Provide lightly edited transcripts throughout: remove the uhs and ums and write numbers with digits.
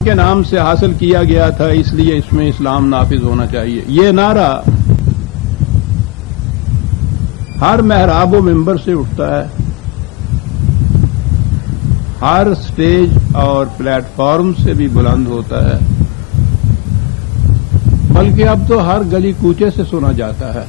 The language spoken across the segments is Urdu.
کے نام سے حاصل کیا گیا تھا، اس لیے اس میں اسلام نافذ ہونا چاہیے. یہ نعرہ ہر محراب و ممبر سے اٹھتا ہے، ہر سٹیج اور پلیٹ فارم سے بھی بلند ہوتا ہے، بلکہ اب تو ہر گلی کوچے سے سنا جاتا ہے.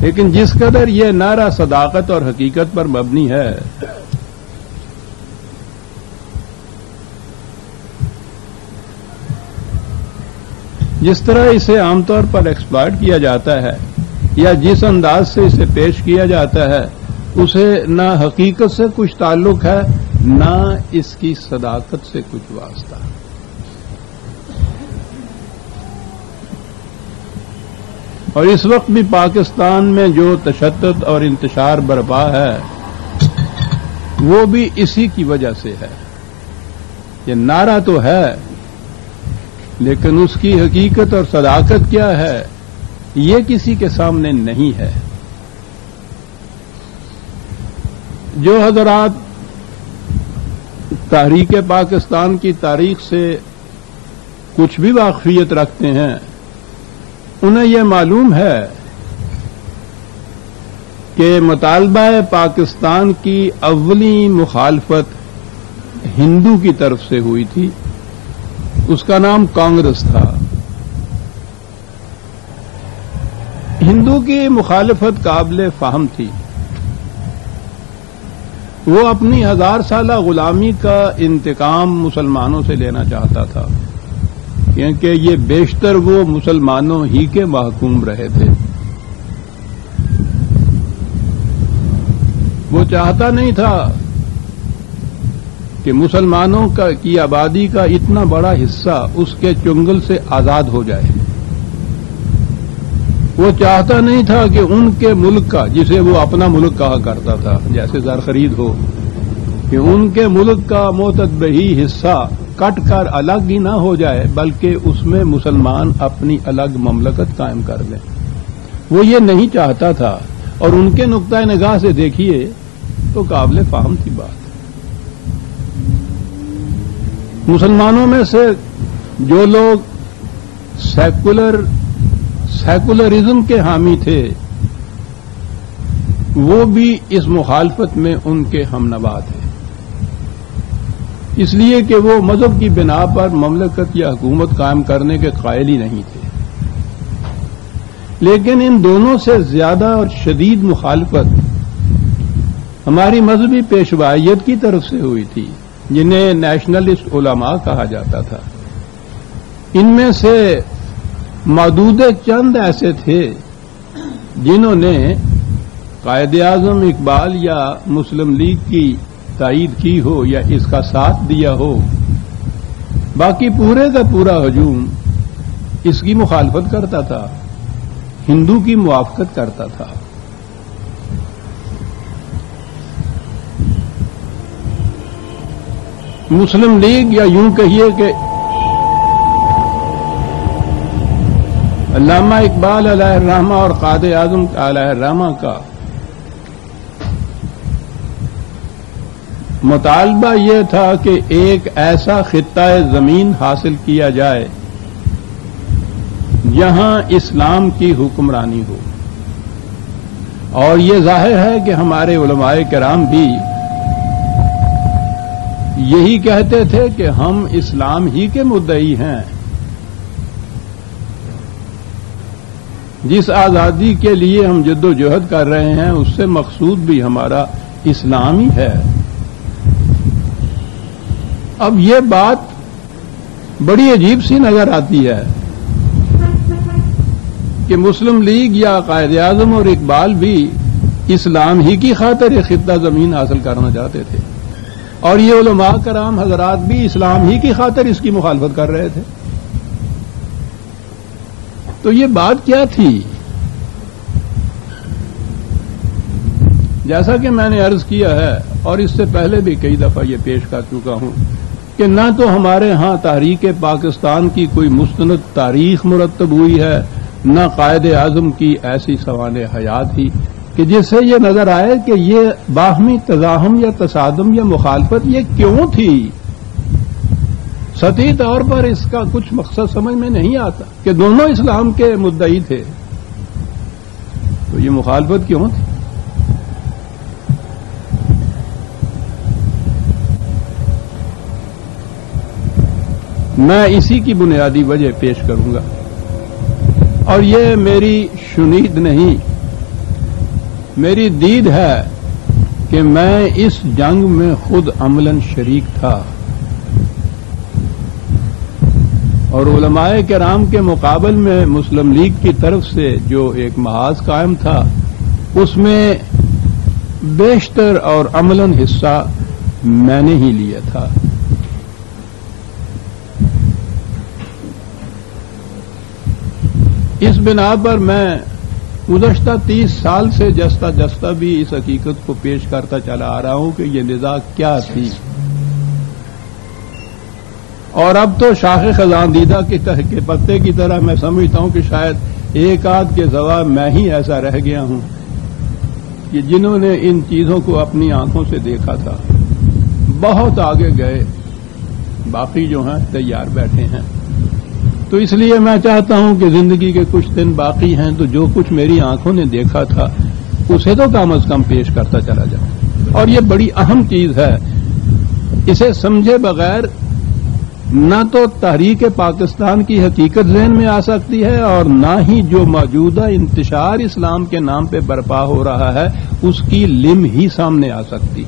لیکن جس قدر یہ نعرہ صداقت اور حقیقت پر مبنی ہے، جس طرح اسے عام طور پر ایکسپلائٹ کیا جاتا ہے یا جس انداز سے اسے پیش کیا جاتا ہے، اسے نہ حقیقت سے کچھ تعلق ہے نہ اس کی صداقت سے کچھ واسطہ. اور اس وقت بھی پاکستان میں جو تشدد اور انتشار برپا ہے وہ بھی اسی کی وجہ سے ہے. یہ نعرہ تو ہے، لیکن اس کی حقیقت اور صداقت کیا ہے یہ کسی کے سامنے نہیں ہے. جو حضرات تحریک پاکستان کی تاریخ سے کچھ بھی واقفیت رکھتے ہیں، انہیں یہ معلوم ہے کہ مطالبہ پاکستان کی اولی مخالفت ہندو کی طرف سے ہوئی تھی. اس کا نام کانگریس تھا. ہندو کی مخالفت قابل فہم تھی. وہ اپنی 1000 سالہ غلامی کا انتقام مسلمانوں سے لینا چاہتا تھا، کیونکہ یہ بیشتر وہ مسلمانوں ہی کے محکوم رہے تھے. وہ چاہتا نہیں تھا کہ مسلمانوں کی آبادی کا اتنا بڑا حصہ اس کے چنگل سے آزاد ہو جائے. وہ چاہتا نہیں تھا کہ ان کے ملک کا، جسے وہ اپنا ملک کہا کرتا تھا جیسے زرخرید ہو، کہ ان کے ملک کا معتدبی حصہ کٹ کر الگ ہی نہ ہو جائے، بلکہ اس میں مسلمان اپنی الگ مملکت قائم کر لیں. وہ یہ نہیں چاہتا تھا، اور ان کے نقطۂ نگاہ سے دیکھیے تو قابل فہم تھی بات. مسلمانوں میں سے جو لوگ سیکولرزم کے حامی تھے وہ بھی اس مخالفت میں ان کے ہمنوا تھے، اس لیے کہ وہ مذہب کی بنا پر مملکت یا حکومت قائم کرنے کے قائل ہی نہیں تھے. لیکن ان دونوں سے زیادہ اور شدید مخالفت ہماری مذہبی پیشوائیت کی طرف سے ہوئی تھی، جنہیں نیشنلسٹ علماء کہا جاتا تھا. ان میں سے معدود چند ایسے تھے جنہوں نے قائد اعظم اقبال یا مسلم لیگ کی تائید کی ہو یا اس کا ساتھ دیا ہو. باقی پورے کا پورا ہجوم اس کی مخالفت کرتا تھا، ہندو کی موافقت کرتا تھا. مسلم لیگ، یا یوں کہیے کہ علامہ اقبال علیہ الرحمہ اور قائد اعظم علیہ الرحمہ کا مطالبہ یہ تھا کہ ایک ایسا خطہ زمین حاصل کیا جائے جہاں اسلام کی حکمرانی ہو. اور یہ ظاہر ہے کہ ہمارے علماء کرام بھی یہی کہتے تھے کہ ہم اسلام ہی کے مدعی ہیں. جس آزادی کے لیے ہم جد و جہد کر رہے ہیں اس سے مقصود بھی ہمارا اسلام ہی ہے. اب یہ بات بڑی عجیب سی نظر آتی ہے کہ مسلم لیگ یا قائد اعظم اور اقبال بھی اسلام ہی کی خاطر یہ خطہ زمین حاصل کرنا چاہتے تھے، اور یہ علماء کرام حضرات بھی اسلام ہی کی خاطر اس کی مخالفت کر رہے تھے. تو یہ بات کیا تھی؟ جیسا کہ میں نے عرض کیا ہے اور اس سے پہلے بھی کئی دفعہ یہ پیش کر چکا ہوں کہ نہ تو ہمارے ہاں تحریک پاکستان کی کوئی مستند تاریخ مرتب ہوئی ہے، نہ قائد اعظم کی ایسی سوانح حیات ہی کہ جس سے یہ نظر آئے کہ یہ باہمی تزاحم یا تصادم یا مخالفت یہ کیوں تھی. سطحی طور پر اس کا کچھ مقصد سمجھ میں نہیں آتا کہ دونوں اسلام کے مدعی تھے، تو یہ مخالفت کیوں تھی؟ میں اسی کی بنیادی وجہ پیش کروں گا، اور یہ میری شنید نہیں، میری دید ہے کہ میں اس جنگ میں خود عملاً شریک تھا، اور علماء کرام کے مقابل میں مسلم لیگ کی طرف سے جو ایک محاذ قائم تھا اس میں بیشتر اور عملاً حصہ میں نے ہی لیا تھا. اس بنا پر میں گزشتہ 30 سال سے جستا جستا بھی اس حقیقت کو پیش کرتا چلا آ رہا ہوں کہ یہ نزاع کیا تھی، اور اب تو شاخ خزان دیدہ کے پتے کی طرح میں سمجھتا ہوں کہ شاید ایک آدھ کے سوا میں ہی ایسا رہ گیا ہوں کہ جنہوں نے ان چیزوں کو اپنی آنکھوں سے دیکھا تھا. بہت آگے گئے، باقی جو ہیں تیار بیٹھے ہیں. تو اس لیے میں چاہتا ہوں کہ زندگی کے کچھ دن باقی ہیں تو جو کچھ میری آنکھوں نے دیکھا تھا اسے تو کم از کم پیش کرتا چلا جاؤں. اور یہ بڑی اہم چیز ہے، اسے سمجھے بغیر نہ تو تحریک پاکستان کی حقیقت ذہن میں آ سکتی ہے، اور نہ ہی جو موجودہ انتشار اسلام کے نام پہ برپا ہو رہا ہے اس کی لم ہی سامنے آ سکتی.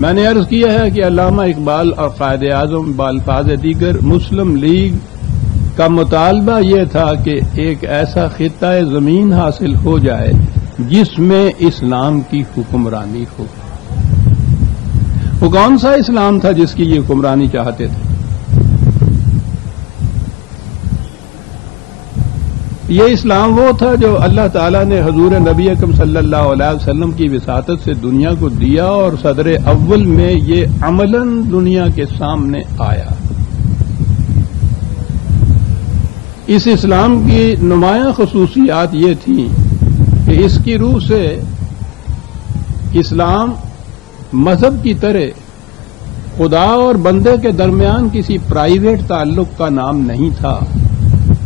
میں نے عرض کیا ہے کہ علامہ اقبال اور قائد اعظم بالفاظ دیگر مسلم لیگ کا مطالبہ یہ تھا کہ ایک ایسا خطہ زمین حاصل ہو جائے جس میں اسلام کی حکمرانی ہو. وہ کون سا اسلام تھا جس کی یہ حکمرانی چاہتے تھے؟ یہ اسلام وہ تھا جو اللہ تعالیٰ نے حضور نبی اکرم صلی اللہ علیہ وسلم کی وساطت سے دنیا کو دیا، اور صدر اول میں یہ عملاً دنیا کے سامنے آیا. اس اسلام کی نمایاں خصوصیات یہ تھیں کہ اس کی روح سے اسلام مذہب کی طرح خدا اور بندے کے درمیان کسی پرائیویٹ تعلق کا نام نہیں تھا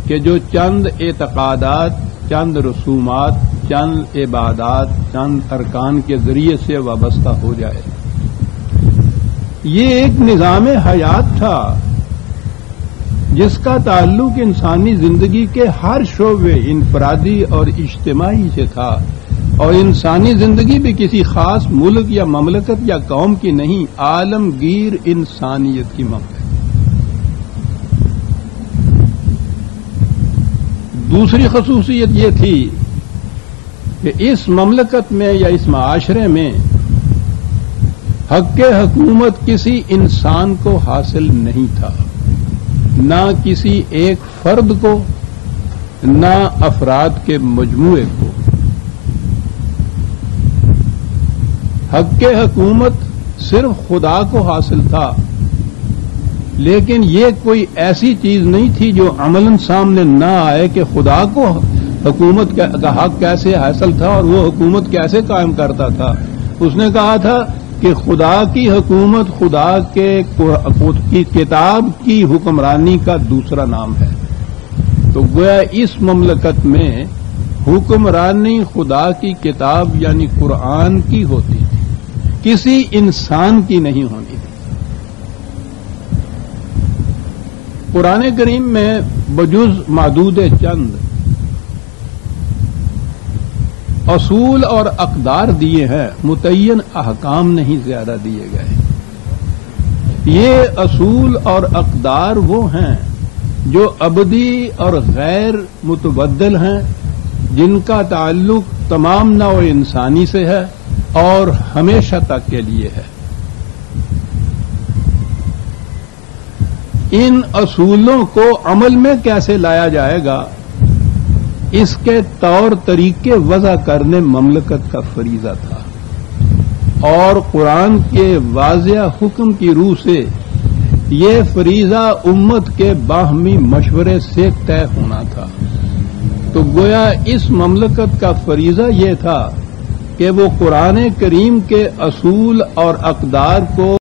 کہ جو چند اعتقادات، چند رسومات، چند عبادات، چند ارکان کے ذریعے سے وابستہ ہو جائے. یہ ایک نظام حیات تھا جس کا تعلق انسانی زندگی کے ہر شعبے انفرادی اور اجتماعی سے تھا، اور انسانی زندگی بھی کسی خاص ملک یا مملکت یا قوم کی نہیں، عالمگیر انسانیت کی مملکت. دوسری خصوصیت یہ تھی کہ اس مملکت میں یا اس معاشرے میں حق حکومت کسی انسان کو حاصل نہیں تھا، نہ کسی ایک فرد کو، نہ افراد کے مجموعے کو. حق حکومت صرف خدا کو حاصل تھا، لیکن یہ کوئی ایسی چیز نہیں تھی جو عملاً سامنے نہ آئے کہ خدا کو حکومت کا حق کیسے حاصل تھا اور وہ حکومت کیسے قائم کرتا تھا. اس نے کہا تھا کہ خدا کی حکومت خدا کی کتاب کی حکمرانی کا دوسرا نام ہے. تو گویا اس مملکت میں حکمرانی خدا کی کتاب یعنی قرآن کی ہوتی تھی، کسی انسان کی نہیں ہونی تھی. قرآن کریم میں بجز معدود چند اصول اور اقدار دیے ہیں، متعین احکام نہیں زیادہ دیے گئے. یہ اصول اور اقدار وہ ہیں جو ابدی اور غیر متبدل ہیں، جن کا تعلق تمام نوع انسانی سے ہے اور ہمیشہ تک کے لیے ہے. ان اصولوں کو عمل میں کیسے لایا جائے گا، اس کے طور طریقے وضع کرنے مملکت کا فریضہ تھا، اور قرآن کے واضح حکم کی روح سے یہ فریضہ امت کے باہمی مشورے سے طے ہونا تھا. تو گویا اس مملکت کا فریضہ یہ تھا کہ وہ قرآن کریم کے اصول اور اقدار کو